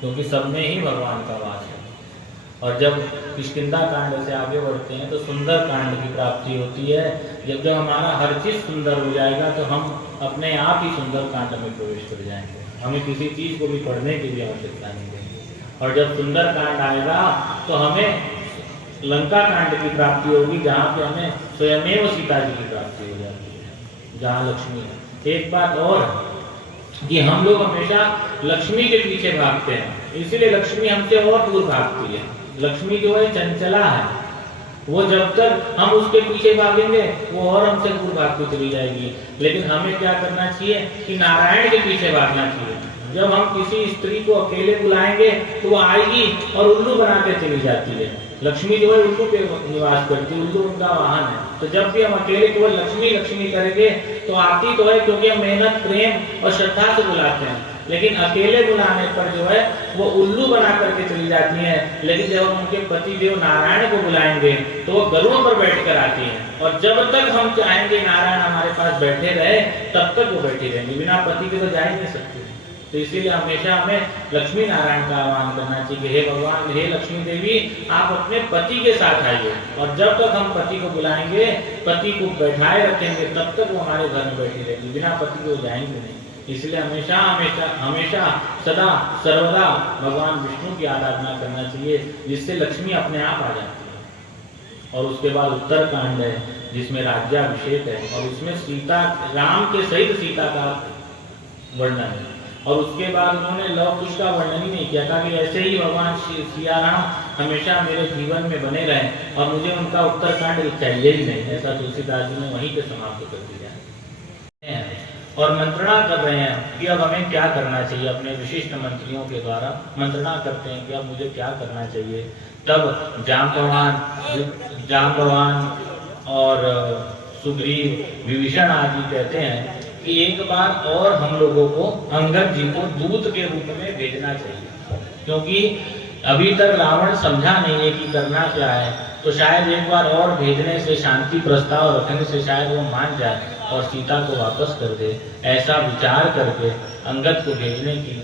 क्योंकि सब में ही भगवान का वास है। और जब किष्किंधा कांड से आगे बढ़ते हैं तो सुंदर कांड की प्राप्ति होती है। जब हमारा हर चीज़ सुंदर हो जाएगा तो हम अपने आप ही सुंदर कांड में प्रवेश कर जाएंगे, हमें किसी चीज़ को भी पढ़ने की भी आवश्यकता नहीं होगी। और जब सुंदर कांड आएगा तो हमें लंका कांड की प्राप्ति होगी, जहाँ पे हमें स्वयमेव सीता जी की प्राप्ति हो जाती है, जहाँ लक्ष्मी है। एक बात और कि हम लोग हमेशा लक्ष्मी के पीछे भागते हैं, इसीलिए लक्ष्मी हमसे और दूर भागती है। लक्ष्मी जो है चंचला है, वो जब तक हम उसके पीछे भागेंगे वो और हमसे दूर भागती चली जाएगी। लेकिन हमें क्या करना चाहिए कि नारायण के पीछे भागना चाहिए। जब हम किसी स्त्री को अकेले बुलाएंगे तो वो आएगी और उल्लू बना के चली जाती है। लक्ष्मी जो है उल्लू पे निवास करती है, उल्लू उनका वाहन है। तो जब भी हम अकेले केवल लक्ष्मी लक्ष्मी करेंगे तो आती तो है, क्योंकि हम मेहनत प्रेम और श्रद्धा से बुलाते हैं। लेकिन अकेले बुलाने पर जो है वो उल्लू बना करके चली जाती हैं। लेकिन जब हम उनके पति देव नारायण को बुलाएंगे तो वो गरुड़ पर बैठकर आती हैं। और जब तक हम चाहेंगे नारायण हमारे पास बैठे रहे तब तक वो बैठी रहेंगी, बिना पति के तो जा ही नहीं सकती। तो इसीलिए हमेशा हमें लक्ष्मी नारायण का आह्वान करना चाहिए, हे भगवान, हे लक्ष्मी देवी, आप अपने पति के साथ आइए। और जब तक हम पति को बुलाएंगे, पति को बैठाए रखेंगे, तब तक वो हमारे घर में बैठी रहेगी, बिना पति को जाएंगे नहीं। इसलिए हमेशा हमेशा हमेशा सदा सर्वदा भगवान विष्णु की आराधना करना चाहिए, जिससे लक्ष्मी अपने आप आ जाती है। और उसके बाद उत्तर कांड है जिसमें राज्याभिषेक है, और इसमें सीता राम के सहित सीता का वर्णन है। और उसके बाद उन्होंने लव कुश का वर्णन ही नहीं किया था कि ऐसे ही भगवान सिया राम हमेशा मेरे जीवन में बने रहें और मुझे उनका उत्तरकांड चाहिए ही नहीं, ऐसा तुलसीदास जी ने वहीं पे समाप्त कर दिया। और मंत्रणा कर रहे हैं कि अब हमें क्या करना चाहिए। अपने विशिष्ट मंत्रियों के द्वारा मंत्रणा करते हैं कि अब मुझे क्या करना चाहिए। तब जाम्बवान और सुग्रीव विभीषण आदि कहते हैं कि एक बार और हम लोगों को अंगद जी को दूत के रूप में भेजना चाहिए, क्योंकि अभी तक रावण समझा नहीं है कि करना क्या है। तो शायद एक बार और भेजने से, शांति प्रस्ताव रखने से शायद वो मान जाए और सीता को वापस कर दे। ऐसा विचार करके अंगद को भेजने की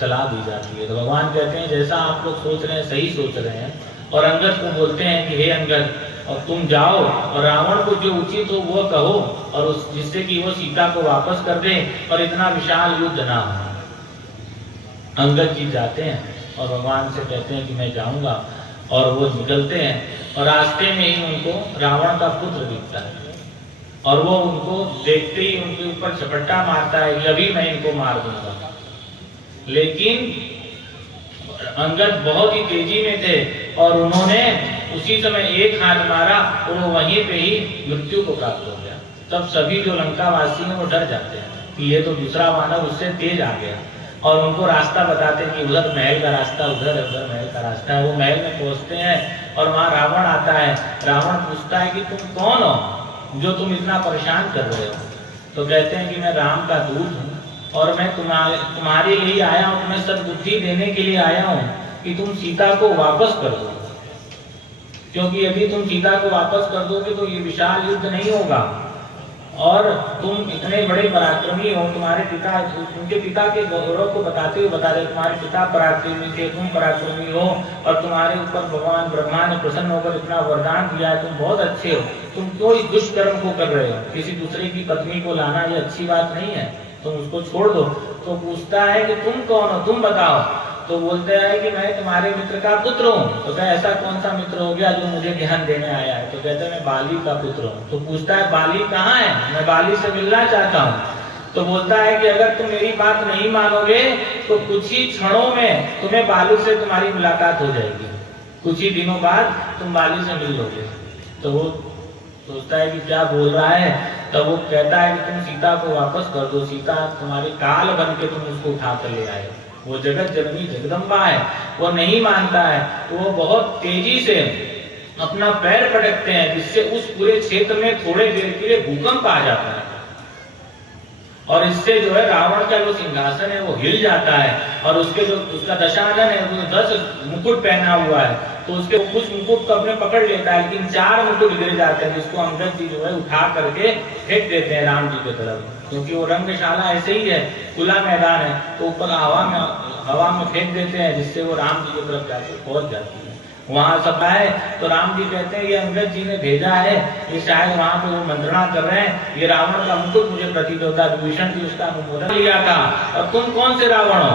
सलाह दी जाती है। तो भगवान कहते हैं जैसा आप लोग सोच रहे हैं सही सोच रहे हैं, और अंगद को बोलते हैं कि हे अंगद, और तुम जाओ और रावण को जो उचित हो वो कहो, और उस जिससे कि वो सीता को वापस कर दे और इतना विशाल युद्ध ना हो। अंगद जी जाते हैं और भगवान से कहते हैं कि मैं जाऊंगा, और वो निकलते हैं और रास्ते में ही उनको रावण का पुत्र दिखता है, और वो उनको देखते ही उनके ऊपर झपट्टा मारता है कि अभी मैं इनको मार दूंगा। लेकिन अंगद बहुत ही तेजी में थे और उन्होंने उसी समय एक हाथ मारा और वो वहीं पे ही मृत्यु को प्राप्त हो गया। तब सभी जो लंकावासी हैं वो डर जाते हैं कि ये तो दूसरा मानव उससे तेज आ गया, और उनको रास्ता बताते हैं कि उधर महल का रास्ता, उधर महल का रास्ता है। वो महल में पहुंचते हैं और वहां रावण आता है। रावण पूछता है कि तुम कौन हो जो तुम इतना परेशान कर रहे हो। तो कहते हैं कि मैं राम का दूत हूँ और मैं तुम्हारे लिए आया हूँ, तुम्हें सद्बुद्धि देने के लिए आया हूँ कि तुम सीता को वापस कर दो, क्योंकि यदि तुम सीता को वापस कर दोगे तो ये विशाल युद्ध नहीं होगा, और तुम इतने बड़े पराक्रमी हो। तुम्हारे पिता, उनके पिता के गौरव को बताते हुए बता रहे, तुम्हारे पिता पराक्रमी थे, तुम पराक्रमी हो, और तुम्हारे ऊपर भगवान ब्रह्मा ने प्रसन्न होकर इतना वरदान दिया है, तुम बहुत अच्छे हो, तुम क्यों इस दुष्कर्म को कर रहे हो। किसी दूसरे की पत्नी को लाना ये अच्छी बात नहीं है, तुम उसको छोड़ दो। तो पूछता है कि तुम कौन हो, तुम बताओ। तो बोलते हैं कि मैं तुम्हारे मित्र का पुत्र हूँ। तो क्या ऐसा कौन सा मित्र हो गया जो मुझे ज्ञान देने आया है। तो कहते हैं मैं बाली का पुत्र हूँ। तो पूछता है बाली कहाँ है, मैं बाली से मिलना चाहता हूँ। तो बोलता है कि अगर तुम मेरी बात नहीं मानोगे तो कुछ ही क्षणों में तुम्हें बाली से तुम्हारी मुलाकात हो जाएगी, कुछ ही दिनों बाद तुम बाली से मिल लोगे। तो वो सोचता है कि क्या बोल रहा है। तब वो कहता है कि तुम सीता को वापस कर दो, सीता तुम्हारे काल बन के तुम उसको उठा कर ले आए। वो जगत जननी जगदम्बा है, वो नहीं मानता है। तो वो बहुत तेजी से अपना पैर पटकते हैं, जिससे उस पूरे क्षेत्र में थोड़े देर के लिए भूकंप आ जाता है, और इससे जो है रावण का जो सिंहासन है वो हिल जाता है, और उसके जो उसका दशानन है वो 10 मुकुट पहना हुआ है, तो उसके कुछ मुकुट को अपने पकड़ लेता है, लेकिन 4 मुकुट गिर जाते हैं, जिसको अंगद जी जो है उठा करके फेंक देते हैं राम जी की तरफ। क्योंकि वो रंगशाला ऐसे ही है, खुला मैदान है, तो ऊपर हवा में फेंक देते हैं, जिससे वो राम जी की तरफ जाके पहुंच जाती है। वहां सब आए तो राम जी कहते हैं ये अंगद जी ने भेजा है, ये शायद वहां पे वो मंत्रणा कर रहे हैं, ये रावण का मुकुट मुझे प्रतीत होता है। विभीषण जी उसका अनुमोदन लिया था, और तुम कौन से रावण हो?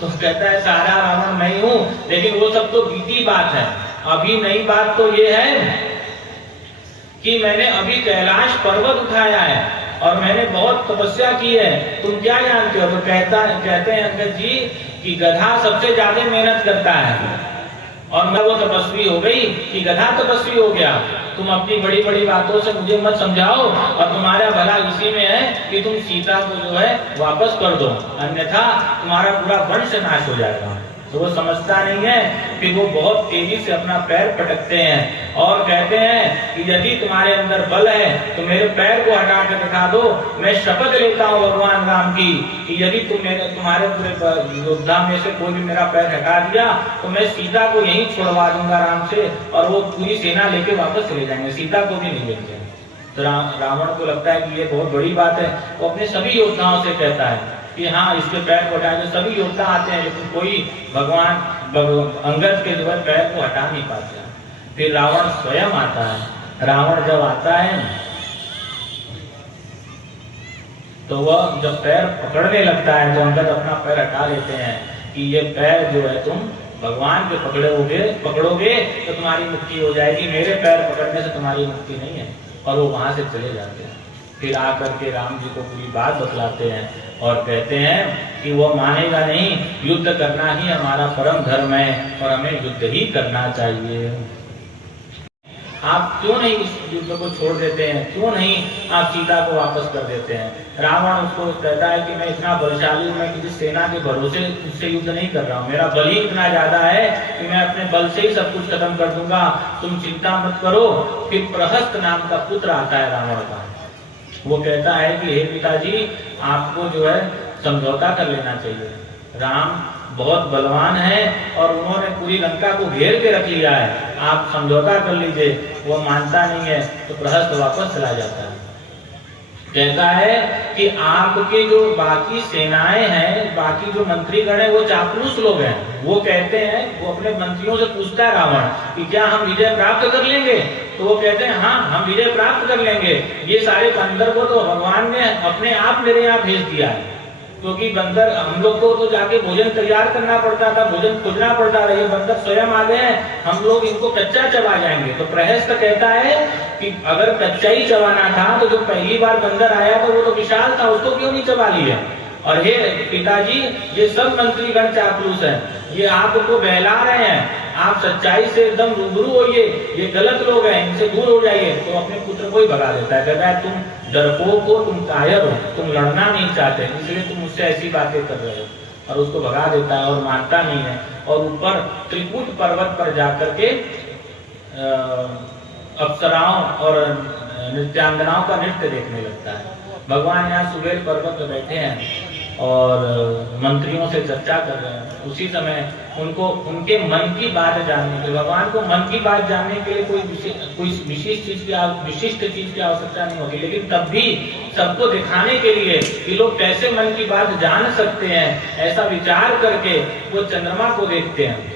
तो कहता है सारा रावण मैं ही हूं, लेकिन वो सब तो बीती बात है, अभी नई बात तो ये है कि मैंने अभी कैलाश पर्वत उठाया है और मैंने बहुत तपस्या की है, तुम क्या जानते हो? तो कहते हैं अंगद जी कि गधा सबसे ज्यादा मेहनत करता है और मैं वो तपस्वी हो गई कि गधा तपस्वी हो गया। तुम अपनी बड़ी बड़ी बातों से मुझे मत समझाओ, और तुम्हारा भला इसी में है कि तुम सीता को जो है वापस कर दो, अन्यथा तुम्हारा पूरा वंश नाश हो जाएगा। तो वो समझता नहीं है, फिर वो बहुत तेजी से अपना पैर पटकते हैं और कहते हैं कि यदि तुम्हारे अंदर बल है तो मेरे पैर को हटा कर दिखा दो, मैं शपथ लेता हूँ भगवान राम की कि यदि तुम्हारे पूरे योद्धा में से कोई भी मेरा पैर हटा दिया तो मैं सीता को यहीं छोड़वा दूंगा राम से, और वो पूरी सेना लेके वापस चले जाएंगे, सीता को भी नहीं लेते। तो रावण को लगता है कि ये बहुत बड़ी बात है, वो अपने सभी योद्धाओं से कहता है कि हाँ इसके पैर को हटाए। तो सभी योद्धा आते हैं, लेकिन कोई भगवान अंगद के जो है पैर को हटा नहीं पाते। फिर रावण स्वयं आता है। रावण जब आता है तो वह जब पैर पकड़ने लगता है तो अंगद अपना पैर हटा लेते हैं कि ये पैर जो है तुम भगवान के पकड़ोगे तो तुम्हारी मुक्ति हो जाएगी, मेरे पैर पकड़ने से तुम्हारी मुक्ति नहीं है। और वो वहां से चले जाते हैं। फिर आकर के राम जी को पूरी बात बतलाते हैं और कहते हैं कि वो मानेगा नहीं, युद्ध करना ही हमारा परम धर्म है और हमें युद्ध ही करना चाहिए। आप क्यों नहीं इस युद्ध को छोड़ देते हैं, क्यों नहीं आप सीता को वापस कर देते हैं? रावण उसको कहता है कि मैं इतना बलशाली हूं, मैं किसी सेना के भरोसे उससे युद्ध नहीं कर रहा हूं, मेरा बल ही इतना ज्यादा है कि मैं अपने बल से ही सब कुछ खत्म कर दूंगा, तुम चिंता मत करो। फिर प्रहस्त नाम का पुत्र आता है रावण का, वो कहता है कि हे पिताजी आपको जो है समझौता कर लेना चाहिए, राम बहुत बलवान है और उन्होंने पूरी लंका को घेर के रख लिया है, आप समझौता कर लीजिए। वो मानता नहीं है तो प्रहस्त वापस चला जाता है। कहता है कि आपके जो बाकी सेनाएं हैं, बाकी जो मंत्रीगण है वो चापलूस लोग हैं। वो कहते हैं, वो अपने मंत्रियों से पूछता है रावण कि क्या हम विजय प्राप्त कर लेंगे? तो वो कहते हैं हाँ हम विजय प्राप्त कर लेंगे। ये सारे बंदर को तो भगवान ने अपने आप मेरे यहाँ भेज दिया है, क्योंकि बंदर हम लोग को तो जाके भोजन तैयार करना पड़ता था, भोजन खोजना पड़ता था, ये बंदर स्वयं आ गए हैं, हम लोग इनको कच्चा चबा जाएंगे। तो प्रहस्त कहता है कि अगर कच्चा ही चबाना था तो जो पहली बार बंदर आया था वो तो विशाल था, उसको क्यों नहीं चबा लिया? और हे पिताजी ये सब मंत्रीगण चापलूस है, ये आपको बहला रहे हैं, आप सच्चाई से एकदम रूबरू होइए, ये गलत लोग हैं, इनसे दूर हो जाइए। तो अपने पुत्र को ही भगा देता है, कहता है तुम डरपोक हो, तुम कायर हो, तुम लड़ना नहीं चाहते, इसलिए तुम मुझसे ऐसी बातें कर रहे हो, और उसको भगा देता है और मानता नहीं है। और ऊपर त्रिकुट पर्वत पर जाकर के अप्सराओं और नृत्यांगनाओं का नृत्य देखने लगता है। भगवान यहाँ सुबेर पर्वत पर बैठे हैं और मंत्रियों से चर्चा कर रहे हैं। उसी समय उनको उनके मन की बात जानने के लिए, भगवान को मन की बात जानने के लिए कोई विशिष्ट चीज की आवश्यकता नहीं होती, लेकिन तब भी सबको दिखाने के लिए कि लोग कैसे मन की बात जान सकते हैं, ऐसा विचार करके वो चंद्रमा को देखते हैं।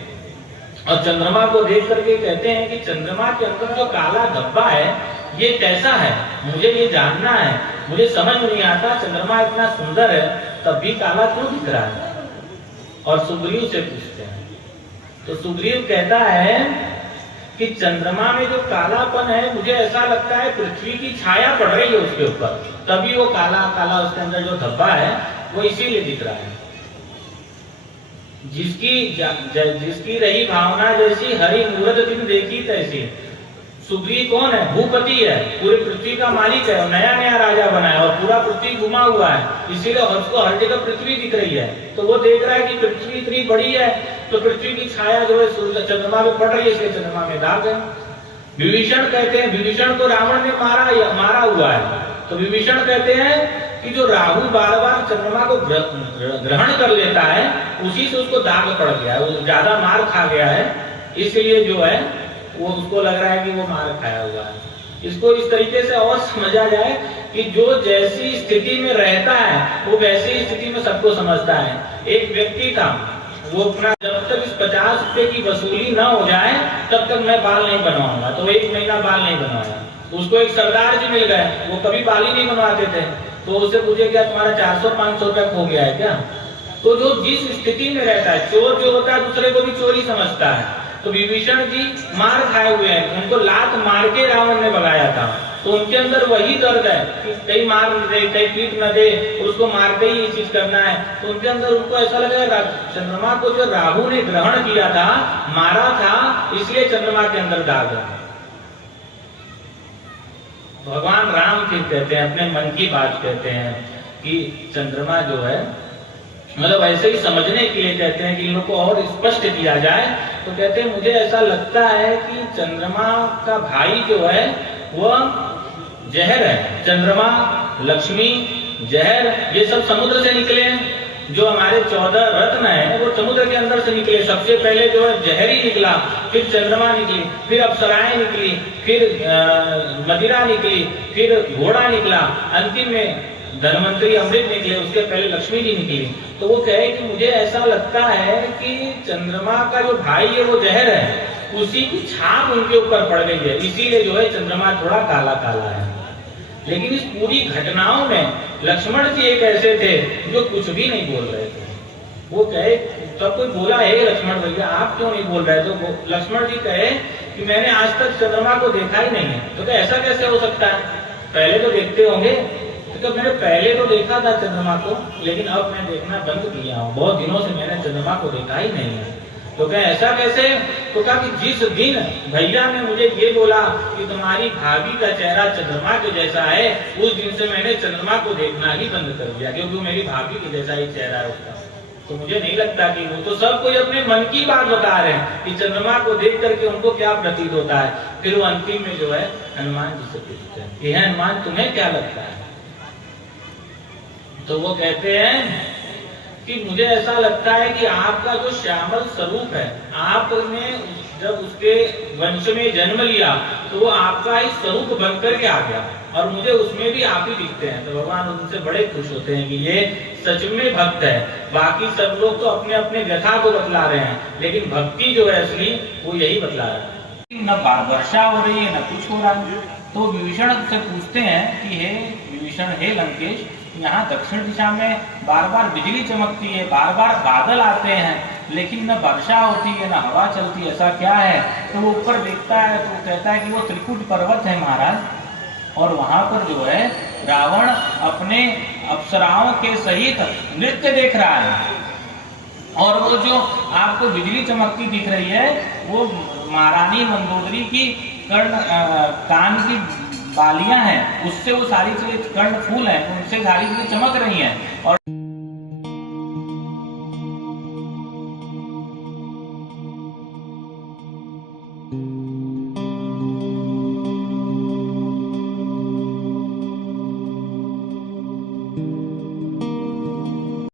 और चंद्रमा को देख करके कहते हैं कि चंद्रमा के अंदर जो काला धब्बा है ये कैसा है, मुझे ये जानना है, मुझे समझ नहीं आता, चंद्रमा इतना सुंदर है तब भी काला क्यों दिख रहा है? और सुग्रीव से पूछते हैं, तो सुग्रीव कहता है कि चंद्रमा में जो कालापन है मुझे ऐसा लगता है पृथ्वी की छाया पड़ रही है उसके ऊपर, तभी वो काला काला उसके अंदर जो धब्बा है वो इसीलिए दिख रहा है। जिसकी रही भावना जैसी, हरि मूरत दिन देखी तैसी। सुग्रीव कौन है? भूपति है, पूरे पृथ्वी का मालिक है, नया नया राजा बना है और पूरा पृथ्वी घुमा हुआ है, इसीलिए उसको हर जगह पृथ्वी दिख रही है। तो वो देख रहा है कि पृथ्वी इतनी बड़ी है तो पृथ्वी की छाया जो है चंद्रमा में पड़ रही है, इसलिए चंद्रमा में दाग है। विभीषण कहते हैं, विभीषण को रावण ने मारा हुआ है, तो विभीषण कहते हैं कि जो राहु बार बार चंद्रमा को ग्रहण कर लेता है उसी से उसको दाग पड़ गया है, वो ज्यादा मार खा गया है, इसलिए जो है वो उसको लग रहा है कि वो मार खाया हुआ है। इसको इस तरीके से और समझा जाए कि जो जैसी स्थिति में रहता है वो वैसी स्थिति में सबको समझता है। एक व्यक्ति था, वो अपना जब तक इस 50 रुपए की वसूली ना हो जाए तब तक मैं बाल नहीं बनवाऊंगा, तो 1 महीना बाल नहीं बनवाया। उसको एक सरदार जी मिल गए, वो कभी बाल ही नहीं बनवाते थे, तो उससे पूछे क्या तुम्हारा 400-500 रुपया खो गया है क्या? तो जो जिस स्थिति में रहता है, चोर जो होता है दूसरे को भी चोरी समझता है। तो विभीषण जी मार खाए हुए हैं, उनको लात मार के रावण ने भगाया था, तो उनके अंदर वही दर्द है कि कहीं मार दे, कहीं पीट न दे, उसको मारते ही ये चीज करना है। तो उनके अंदर उनको ऐसा लगा चंद्रमा को जो राहु ने ग्रहण किया था, मारा था, इसलिए चंद्रमा के अंदर दाग है। भगवान राम फिर कहते हैं, अपने मन की बात कहते हैं कि चंद्रमा जो है, मतलब ऐसे ही समझने के लिए कहते हैं कि इन लोग को और स्पष्ट किया जाए, तो कहते हैं मुझे ऐसा लगता है कि चंद्रमा का भाई जो है वह जहर है। चंद्रमा, लक्ष्मी, जहर, ये सब समुद्र से निकले हैं। जो हमारे 14 रत्न है वो समुद्र के अंदर से निकले। सबसे पहले जो है जहर ही निकला, फिर चंद्रमा निकली, फिर अप्सराएं निकली, फिर मदिरा निकली, फिर घोड़ा निकला, अंतिम में धनवंतरी अमृत निकले, उसके पहले लक्ष्मी जी निकली। तो वो कहे कि मुझे ऐसा लगता है कि चंद्रमा का जो भाई है वो जहर है, उसी की छाप उनके ऊपर पड़ गई है, इसीलिए जो है चंद्रमा थोड़ा काला काला है। लेकिन इस पूरी घटनाओं में लक्ष्मण जी एक ऐसे थे जो कुछ भी नहीं बोल रहे थे। वो कहे, सब कोई बोला है लक्ष्मण भैया आप क्यों नहीं बोल रहे? तो लक्ष्मण जी कहे कि मैंने आज तक चंद्रमा को देखा ही नहीं है। तो क्या ऐसा कैसे हो सकता है? पहले तो देखते होंगे। तो मैंने पहले तो देखा था चंद्रमा को, लेकिन अब मैं देखना बंद किया हूँ, बहुत दिनों से मैंने चंद्रमा को देखा ही नहीं है। तो क्या ऐसा कैसे? तो कहा कि जिस दिन भैया ने मुझे ये बोला कि तुम्हारी भाभी का चेहरा चंद्रमा के जैसा है, उस दिन से मैंने चंद्रमा को देखना ही बंद कर दिया, क्योंकि मेरी भाभी के जैसा ही चेहरा है उसका। तो मुझे नहीं लगता कि वो, तो सब कोई अपने मन की बात बता रहे हैं कि चंद्रमा को देख करके उनको क्या प्रतीत होता है। फिर वो अंतिम में जो है हनुमान जी से पूछते हैं कि हनुमान तुम्हें क्या लगता है? तो वो कहते हैं कि मुझे ऐसा लगता है कि आपका जो श्यामल स्वरूप है, आपने जब उसके वंश में जन्म लिया तो वो आपका ही स्वरूप बनकर के आ गया, और मुझे उसमें भी आप ही दिखते हैं। तो भगवान उनसे बड़े खुश होते हैं कि ये सच में भक्त है। बाकी सब लोग तो अपने अपने व्यथा को बतला रहे हैं, लेकिन भक्ति जो है असली वो यही बतला रहा है। न वर्षा हो रही है, न कुछ हो रहा है। तो विभीषण से पूछते हैं कि हे विभीषण, हे लंकेश, यहाँ दक्षिण दिशा में बार बार बिजली चमकती है, बार बार बादल आते हैं, लेकिन न वर्षा होती है, न हवा चलती है, ऐसा क्या है? तो वो ऊपर देखता है तो कहता है कि वो त्रिकुट पर्वत है महाराज, और वहां पर जो है रावण अपने अप्सराओं के सहित नृत्य देख रहा है। और वो जो आपको बिजली चमकती दिख रही है वो महारानी मंदोदरी की कान की बालियां हैं, उससे वो सारी चीजें, कर्ण फूल हैं, उनसे सारी चीजें चमक रही हैं। और